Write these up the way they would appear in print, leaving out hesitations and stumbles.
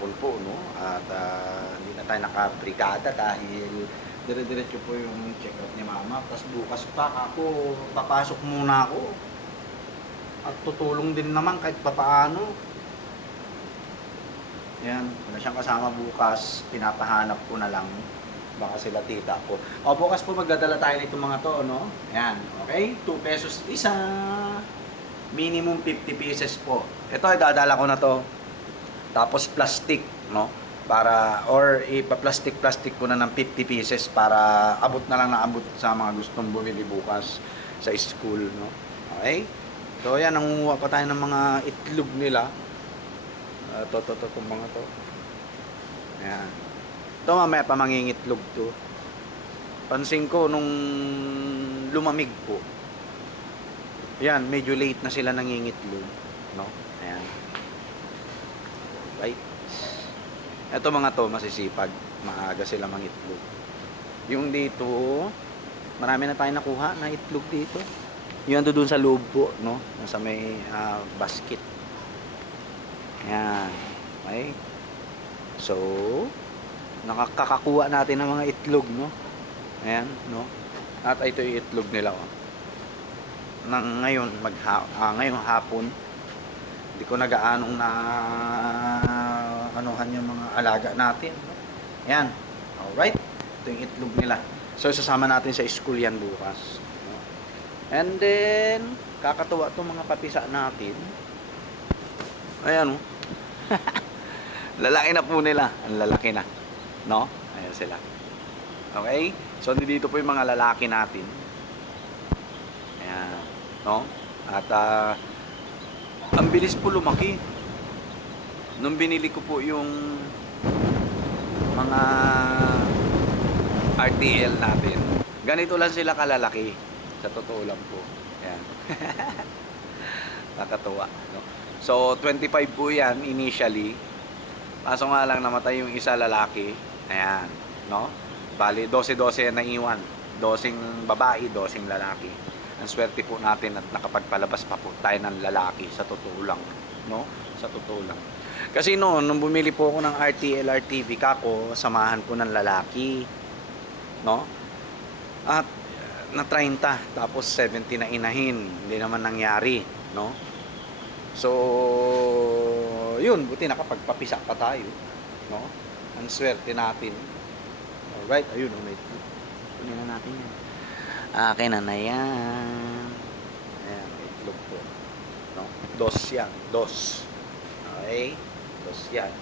hapon po, no? At hindi na tayo nakabrigada dahil dire-diretso po yung check-up ni mama. Tapos bukas pa ako, papasok muna ako. At tutulong din naman kahit papaano. Yan, wala siyang kasama bukas, pinapahanap ko na lang. Baka sila tita ko. O bukas po magdadala tayo nitong mga to, no? Yan, okay? 2 pesos isa. Minimum 50 pieces po. Ito, idadala ko na to. Tapos plastic, no? Para, or ipa-plastic ko na ng 50 pieces para abot na lang na abot sa mga gustong bumili bukas sa school, no? Okay? So, yan, nangunguha pa tayo ng mga itlog nila. Itong mga to. Ayan. Ito mamaya pa mangingitlog to. Pansin ko nung lumamig po. Ayan, medyo late na sila nangingitlog. No? Ayan. Right? Ito mga to, masisipag. Maaga sila mangitlog. Yung dito, marami na tayo nakuha na itlog dito. Yung ando dun sa loob po, no? Sa may basket. Ayan. Okay? So, nakakakuha natin ng mga itlog, no? Ayan, no? At ito yung itlog nila, oh. Ngayon, ngayong hapon, hindi ko nagaanong na anuhan yung mga alaga natin, no? Ayan. Alright? Ito yung itlog nila. So, sasama natin sa school yan bukas. No? And then, kakatuwa itong mga papisa natin. Ayan, oh. Lalaki na po nila. Ang lalaki na. No? Ayan sila. Okay? So, dito po yung mga lalaki natin. Ayan. No? At, ang bilis po lumaki. Nung binili ko po yung mga RTL natin, ganito lang sila kalalaki. Sa totoo lang po. Ayan. Nakatuwa. No? So, 25 po yan initially. Kaso nga lang namatay yung isa lalaki. Ayan, no? Bali, 12-12 na iwan. 12 babae, 12 lalaki. Ang swerte po natin at nakapagpalabas pa po tayo ng lalaki sa totoo lang. No? Sa totoo lang. Kasi noon, nung bumili po ako ng RTL, RTV, kako, samahan po ng lalaki. No? At na 30, tapos 70 na inahin. Hindi naman nangyari. No? So, yun, buti nakapagpapisa pa tayo, no? Ang swerte natin. Alright, ayun, may kunin na natin yan. Akin na yan. Ayan, may itlog po. No? Dos yan, dos. Okay? Dos yan.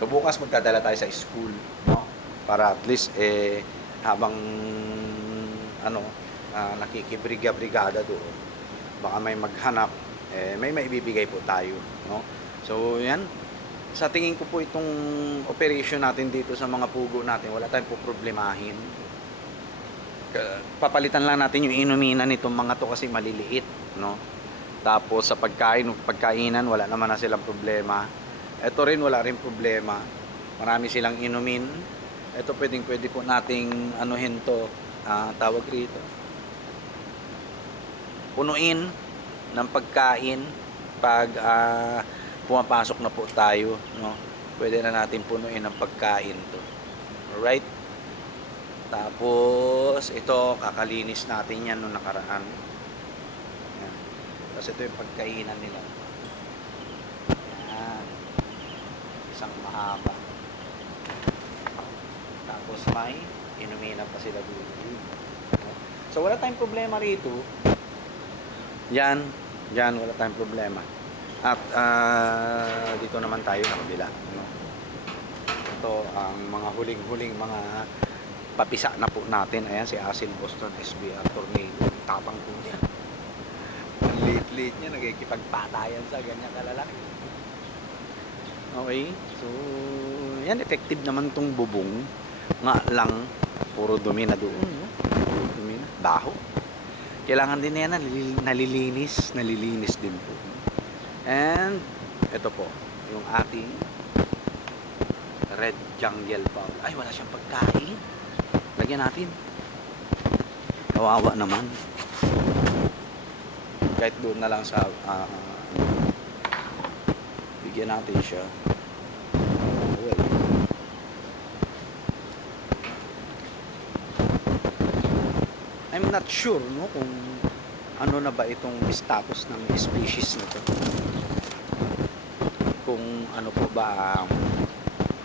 So, bukas magdadala tayo sa school, no? Para at least, habang, nakikibriga-brigada doon, baka may maghanap, may maibibigay po tayo, no? So, yan. Sa tingin ko po itong operation natin dito sa mga pugo natin, wala tayong po problemahin. Papalitan lang natin yung inuminan nitong mga to kasi maliliit, no? Tapos sa pagkainan, wala naman na silang problema. Ito rin, wala rin problema. Marami silang inumin. Ito pwede po nating anuhin to, tawag rito, punuin ng pagkain pag pumapasok na po tayo, no? Pwede na natin punuin ng pagkain to. Alright? Tapos ito, kakalinis natin yan nung nakaraan. Yan. Tapos ito yung pagkainan nila. Yan. Isang mahaba. Tapos may inuminan pa sila dito. So wala tayong problema rito. Yan, wala tayong problema. At dito naman tayo sa kabila, no? Ito ang mga huling-huling mga papisa na po natin. Ayan si Asil Boston SBR Tornado. Tapang po niya. Ang liit-liit niya, nagkikipagpatayan sa ganyan kalalaki. Okay, so yan, effective naman tong bubong. Nga lang, puro dumi na doon, no? Puro dumi na, baho. Kailangan din yan nalilinis din po. And ito po yung ating red jungle fowl. Ay, wala siyang pagkain. Lagyan natin. Kawawa naman. Kahit doon na lang sa bigyan natin siya. Well, I'm not sure, no, kung ano na ba itong status ng species na to. Kung ano po ba,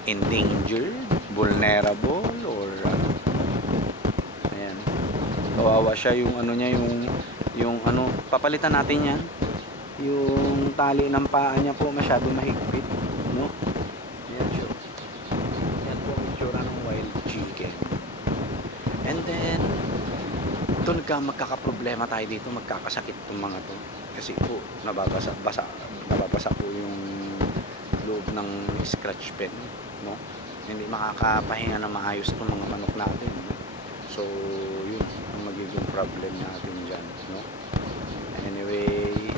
endangered, vulnerable, or ayan. Kawawa siya, yung ano niya, yung ano, papalitan natin yan. Yung tali ng paa niya po masyado mahigpit, no? Yan siya. Yan po ang itsura ng wild chicken. And then, ito magkakaproblema tayo dito, magkakasakit itong mga to. Kasi po, nababasa po yung loob ng scratch pen, no? Hindi makakapahinga na maayos itong mga manok natin, no? So, yun ang magiging problem natin dyan, no? Anyway,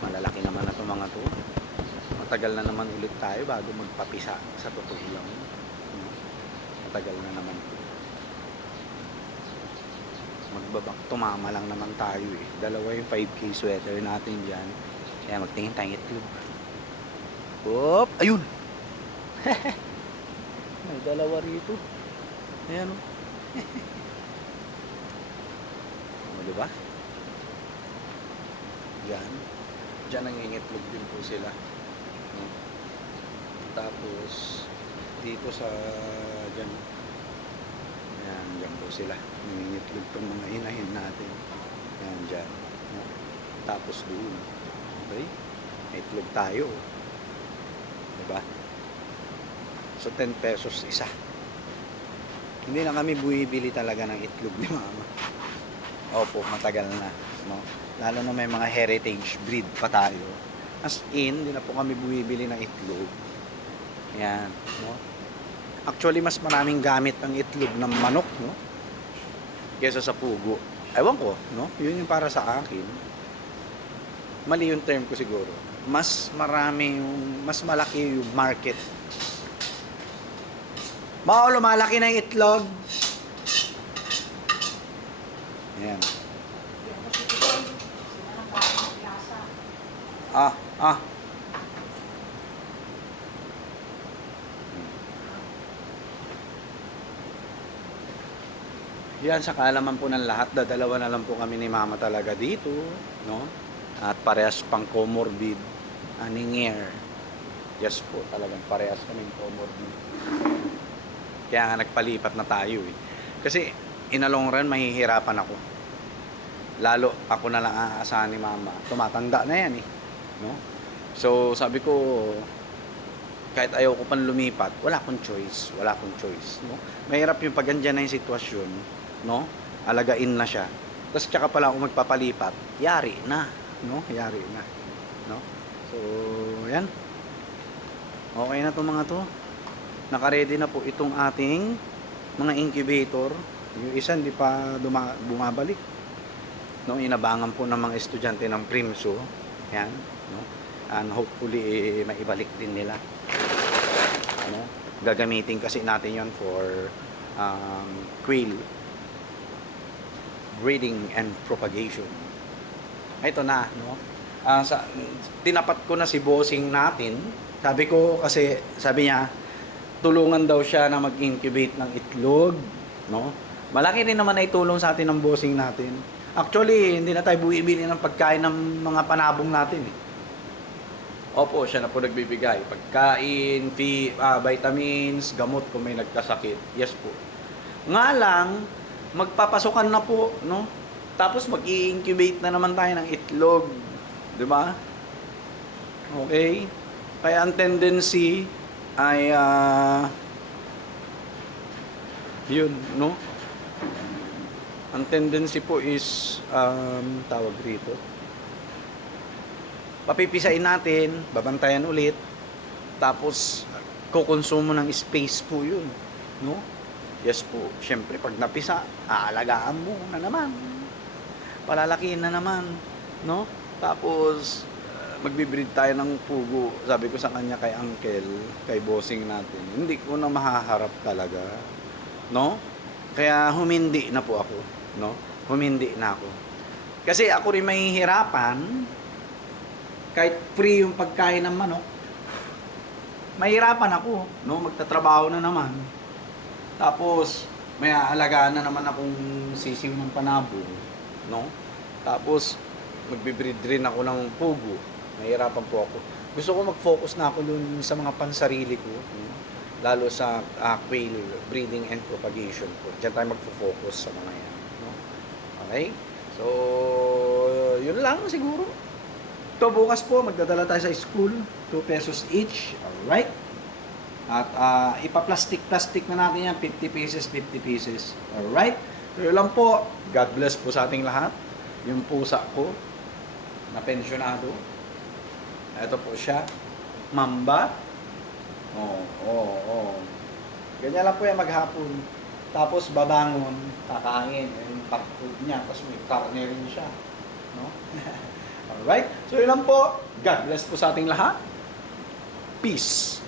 malalaki naman na itong mga to. Matagal na naman ulit tayo bago magpapisa, sa totoo lang. Matagal na naman po. Tumama lang naman tayo eh. Dalawa yung 5K sweater natin dyan. Kaya magtingin tayong itlog. Oop! Ayun! May dalawa rito. Ayan o. O, diba? Diyan. Diyan nangingitlog din po sila. Tapos, dito sa dyan. Ayan, dyan po sila. Nangingitlog itong mga inahin natin. Ayan, dyan. Tapos doon. Okay? May itlog tayo. Diba? So, 10 pesos isa. Hindi na kami buwibili talaga ng itlog ni mama. Opo, matagal na. No? Lalo na may mga heritage breed pa tayo. As in, hindi na po kami buwibili ng itlog. Yan. No? Actually, mas maraming gamit ang itlog ng manok, no? Kesa sa pugo. Ewan ko, no? Yun yung para sa akin. Mali yung term ko siguro. Mas malaki yung market. Lumalaki na yung itlog. Ayan. Ah. Yan, sa kaalaman po ng lahat, dadalawa na lang po kami ni mama talaga dito, no? At parehas pang comorbid, aninger. Yes po, talagang parehas kaming comorbid. Kaya nga nagpalipat na tayo eh. Kasi in a long run, mahihirapan ako. Lalo ako na lang aasahan ni mama. Tumatanda na yan eh, no? So sabi ko, kahit ayaw ko pang lumipat, wala akong choice, no? Mahirap yung pag andyan na yung sitwasyon, no? Alagain na siya. Tapos tsaka pala ako magpapalipat, yari na, no? Yari na, no? So, yan. Okay na to mga to. Naka-ready na po itong ating mga incubator. Yung isa hindi pa bumabalik. No, inabangan po ng mga estudyante ng Primso. Yan, no? And hopefully maibalik din nila. No? Gagamitin kasi natin 'yon for quail breeding and propagation. Ito na, no? Tinapat ko na si bossing natin. Sabi ko kasi, sabi niya, tulungan daw siya na mag-incubate ng itlog, no? Malaki rin naman na itulong sa atin ng bossing natin. Actually, hindi na tayo buibili ng pagkain ng mga panabong natin eh. Opo, siya na po nagbibigay. Pagkain, vitamins, gamot kung may nagkasakit. Yes po. Nga lang, magpapasukan na po, no? Tapos mag-i-incubate na naman tayo ng itlog. 'Di ba? Okay? Kaya ang tendency ay yun, no? Ang tendency po is tawag rito, papipisain natin, babantayan ulit, tapos kukonsumo ng space po yun, no? Yes po, syempre pag napisa, aalagaan mo na naman, palalakihin na naman, no? Tapos magbibreed tayo ng pugo. Sabi ko sa kanya, kay uncle, kay bossing natin, hindi ko na mahaharap talaga, no? Kaya humindi na po ako, no? Humindi na ako. Kasi ako rin mahihirapan kahit free yung pagkain ng manok, mahirapan ako, no? Magtatrabaho na naman. Tapos, may aalagaan na naman akong sisiw ng panabo, no? Tapos, magbe-breed rin ako ng pugo. Mahirapan po ako. Gusto ko mag-focus na ako dun sa mga pansarili ko, no? Lalo sa quail breeding and propagation po. Diyan tayo magfo-focus sa mga yan, no? Okay? So, yun lang siguro. Ito bukas po, magdadala tayo sa school. 2 pesos each. Alright? At ipa-plastic na natin yan. 50 pieces, 50 pieces. Alright? So, yun lang po. God bless po sa ating lahat. Yung pusa ko na pensyonado. Ito po siya. Mamba. Ganyan lang po yan maghapon. Tapos babangon, kakain. Yung cat food niya. Tapos may karne rin siya. No? Alright? So yun lang po. God bless po sa ating lahat. Peace.